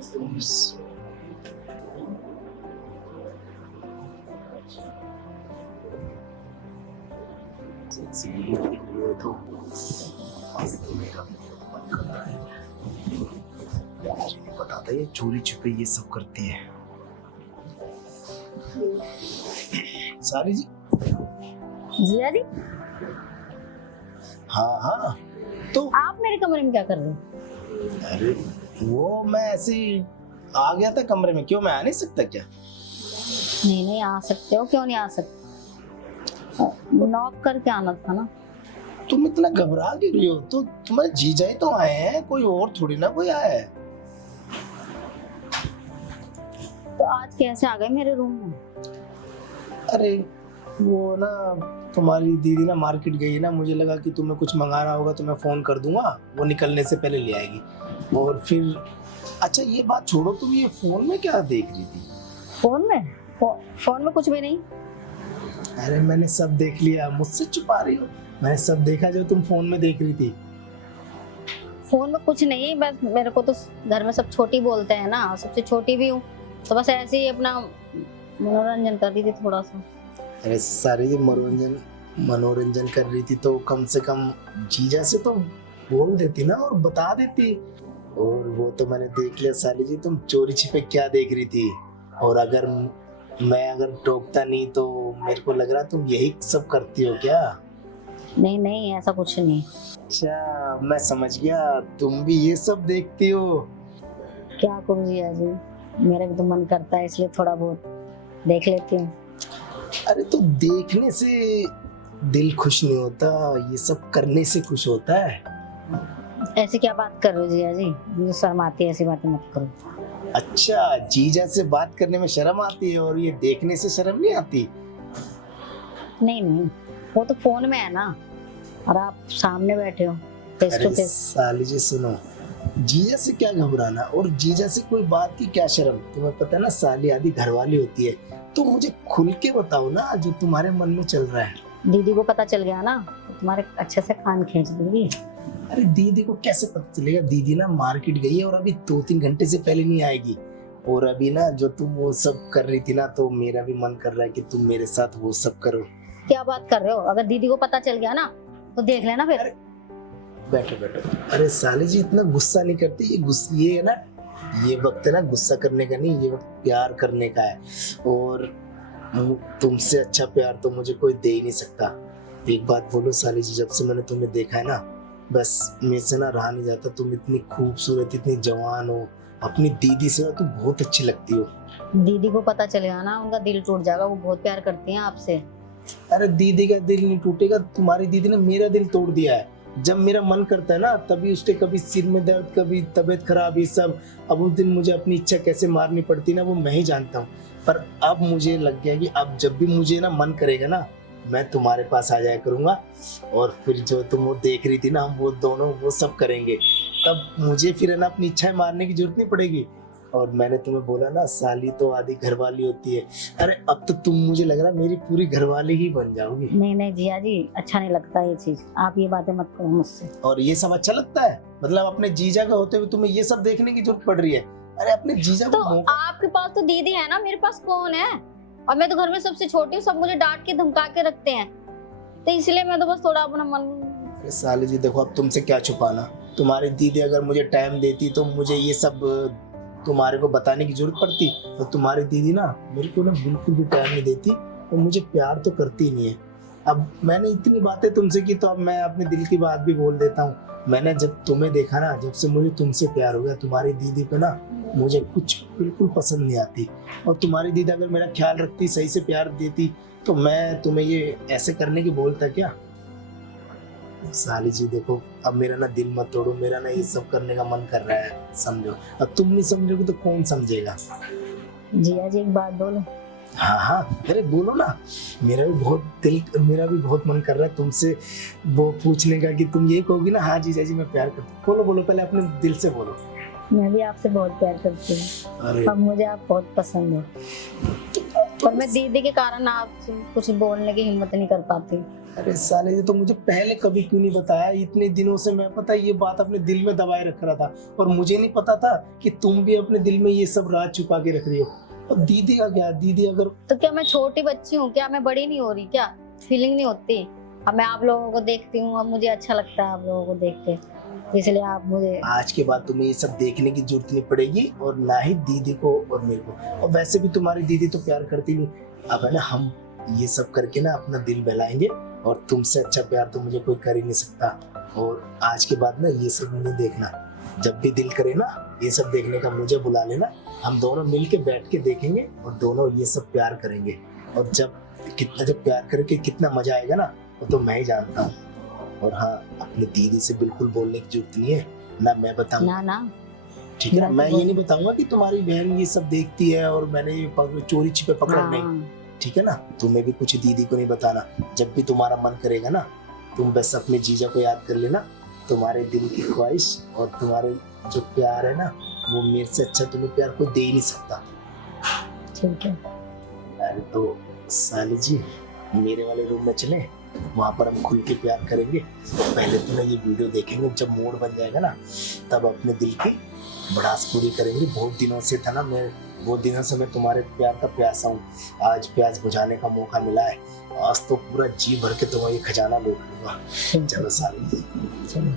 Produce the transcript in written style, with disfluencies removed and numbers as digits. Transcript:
ये तो अभी तो मेरा मन कर रहा है, मुझे नहीं पता था ये चोरी छुपे ये सब करती है। सारी जी। जिया जी, हाँ हाँ, तो आप मेरे कमरे में क्या कर रहे हो? अरे वो मैं ऐसे ही आ गया था कमरे में, क्यों मैं आ नहीं सकता क्या? नहीं नहीं, आ सकते हो, क्यों नहीं आ सकते? नॉक करके आना था ना। तुम इतना घबरा क्यों रही हो? तो तुम्हारे जीजा ही तो आए हैं, कोई और थोड़ी ना कोई आया है। तो आज कैसे आ गए मेरे रूम में? अरे वो ना तुम्हारी दीदी ना मार्केट गई है ना, मुझे लगा कि तुम्हें कुछ मंगाना होगा तो मैं फोन कर दूंगा, वो निकलने से पहले ले आएगी। और फिर अच्छा ये बात छोड़ो, तुम ये फोन में क्या देख रही थी? फोन में? फोन में कुछ भी नहीं। अरे मैंने सब देख लिया, मुझसे छुपा रही हो? मैंने सब देखा जो तुम फोन में देख रही थी। फोन में कुछ नहीं, बस मेरे को तो घर में सब छोटी बोलते हैं ना, सबसे छोटी भी हूँ, तो बस ऐसे ही अपना मनोरंजन कर रही थी थोड़ा सा। अरे सारी जी मनोरंजन कर रही थी तो कम से कम जीजा से तो बोल देती ना और बता देती। और वो तो मैंने देख लिया साली जी, तुम चोरी छिपे क्या देख रही थी। और अगर मैं टोकता नहीं तो मेरे को लग रहा तुम यही सब करती हो क्या? नहीं नहीं, ऐसा कुछ नहीं। अच्छा मैं समझ गया, तुम भी ये सब देखती हो। क्या करूँ जिया जी, मेरा भी तो मन करता है, इसलिए थोड़ा बहुत देख लेती हूँ। अरे तो देखने से दिल खुश नहीं होता, ये सब करने से खुश होता है। ऐसे क्या बात कर रहे हो जिया जी, मुझे शर्म आती है, ऐसी बातें मत करो। अच्छा जीजा से बात करने में शर्म आती है और ये देखने से शर्म नहीं आती? नहीं नहीं, वो तो फोन में है ना, और आप सामने बैठे हो फेस टू अरे फेस। साली जी सुनो, जीजा से क्या घबराना और जीजा से कोई बात की क्या शर्म? तुम्हें पता है ना साली आदि घरवाली होती है, तो मुझे खुल के बताओ ना जो तुम्हारे मन में चल रहा है। दीदी को पता चल गया ना तो तुम्हारे अच्छे से कान खींच दूंगी। अरे दीदी को कैसे पता चलेगा? दीदी ना मार्केट गई है और अभी 2-3 घंटे से पहले नहीं आएगी। और अभी ना जो तुम वो सब कर रही थी ना, तो मेरा भी मन कर रहा है कि तुम मेरे साथ वो सब करो। क्या बात कर रहे हो? अगर दीदी को पता चल गया ना तो देख लेना फिर। बैठो बैठो। अरे साली जी इतना गुस्सा नहीं करती, ये है ना, ये वक्त है ना गुस्सा करने का नहीं, ये वक्त प्यार करने का है। और तुमसे अच्छा प्यार तो मुझे कोई दे ही नहीं सकता। एक बात बोलो साली जी, जब से मैंने तुम्हें देखा है ना, बस मेरे से ना रहा नहीं जाता। तुम इतनी खूबसूरत, इतनी जवान हो, अपनी दीदी से ना तुम बहुत अच्छी लगती हो। दीदी को पता चलेगा ना, उनका दिल टूट जाएगा, वो बहुत प्यार करती हैं आपसे। अरे दीदी का दिल नहीं टूटेगा, तुम्हारी दीदी ने मेरा दिल तोड़ दिया है। जब मेरा मन करता है ना तभी उसके कभी सिर में दर्द, कभी तबीयत खराब, ये सब। अब उस दिन मुझे अपनी इच्छा कैसे मारनी पड़ती ना वो मैं ही जानता हूँ। पर अब मुझे लग गया कि अब जब भी मुझे ना मन करेगा ना, मैं तुम्हारे पास आ जाया करूंगा। और फिर जो तुम वो देख रही थी ना, हम वो दोनों वो सब करेंगे। तब मुझे फिर है ना अपनी इच्छाएं मारने की जरूरत नहीं पड़ेगी। और मैंने तुम्हें बोला ना साली तो आधी घरवाली होती है। अरे अब तो तुम मुझे लग रहा मेरी पूरी घरवाली ही बन जाओगी। नहीं नहीं जिया जी, अच्छा नहीं लगता ये चीज, आप ये बातें मत करो मुझसे। और ये सब अच्छा लगता है? मतलब अपने जीजा का होते हुए तुम्हें ये सब देखने की जरूरत पड़ रही है? अरे अपने जीजा को तो आपके पास तो दीदी है ना, मेरे पास कौन है? और मैं तो घर में सबसे छोटी हूँ, सब मुझे डांट के धमका के रखते हैं, तो इसलिए मैं तो बस थोड़ा अपना मन। अरे साली जी देखो, अब तुमसे क्या छुपाना। तुम्हारी दीदी अगर मुझे टाइम देती तो मुझे ये सब तुम्हारे को बताने की जरूरत पड़ती। और तुम्हारी दीदी ना मेरे को ना बिल्कुल भी टाइम नहीं देती और मुझे प्यार तो करती ही नहीं है। अब मैंने इतनी बातें तुमसे की तो अब मैं अपने दिल की बात भी बोल देता हूँ। मैंने जब तुम्हें देखा ना, जब से मुझे तुमसे प्यार हो गया, तुम्हारी दीदी पे ना मुझे कुछ बिल्कुल पसंद नहीं आती। और तुम्हारी दीदी अगर मेरा ख्याल रखती, सही से प्यार देती, तो मैं तुम्हें ये ऐसे करने की बोलता क्या? साली जी देखो, अब मेरा ना दिल मत तोड़ो, मेरा ना ये सब करने का मन कर रहा है, समझो। अब तुम नहीं समझोगे तो कौन समझेगा? जिया जी एक बात बोलो। हाँ हाँ, अरे बोलो ना। मेरा भी बहुत मन कर रहा है तुमसे वो पूछने का कि तुम ये कहोगी ना, हाँ जीजा जी मैं प्यार करती हूँ। बोलो बोलो, पहले अपने दिल से बोलो। मैं भी आपसे बहुत प्यार करती हूँ, अरे अब मुझे आप बहुत पसंद हो, पर मैं दीदी के कारण आपसे कुछ बोलने की हिम्मत नहीं कर पाती। अरे साले ये तो मुझे पहले कभी क्यों नहीं बताया? इतने दिनों से मैं पता है ये बात अपने दिल में दबाए रख रहा था, और मुझे नहीं पता था कि तुम भी अपने दिल में ये सब राज छुपा के रख रही हो। और दीदी का क्या, दीदी अगर तो क्या मैं छोटी बच्ची हूँ क्या? मैं बड़ी नहीं हो रही क्या? फीलिंग नहीं होती? अब मैं आप लोगों को देखती हूँ, अब मुझे अच्छा लगता है आप लोगों को देख के, इसलिए आप मुझे आज के बाद तुम्हें ये सब देखने की जरूरत नहीं पड़ेगी, और ना ही दीदी को और मेरे को। और वैसे भी तुम्हारी दीदी तो प्यार करती नहीं। अब है ना, हम ये सब करके ना अपना दिल बहलाएंगे, और तुमसे अच्छा प्यार तो मुझे कोई कर ही नहीं सकता। और आज के बाद ना ये सब नहीं देखना, जब भी दिल करे ना ये सब देखने का मुझे बुला लेना, हम दोनों मिल के बैठ के देखेंगे और दोनों ये सब प्यार करेंगे। और जब प्यार करके कितना मजा आएगा ना, वो तो मैं ही जानता हूँ। और हाँ, अपनी दीदी से बिल्कुल बोलने की जरूरत नहीं है, ना मैं बताऊंगा। ना ठीक है ना, मैं ये नहीं बताऊंगा कि तुम्हारी बहन ये सब देखती है और मैंने ये चोरी छिपे पकड़ा, नहीं। ठीक है ना, तुम्हें भी कुछ दीदी को नहीं बताना। जब भी तुम्हारा मन करेगा ना, तुम बस अपने जीजा को याद कर लेना। तुम्हारे दिल की ख्वाहिश और तुम्हारे जो प्यार है ना, वो मेरे से अच्छा तुम्हें प्यार कोई दे ही नहीं सकता। ठीक है। अरे तो साली जी, मेरे वाले रूम में चले, वहां पर हम खुल के प्यार करेंगे। तो पहले तो ना ये वीडियो देखेंगे, जब मूड बन जाएगा ना तब अपने दिल की भड़ास पूरी करेंगे। बहुत दिनों से था ना, बहुत दिनों से मैं तुम्हारे प्यार का प्यासा हूँ। आज प्यास बुझाने का मौका मिला है, आज तो पूरा जी भर के तुम्हारा ये खजाना लूट लूंगा। चलो साली, चलो।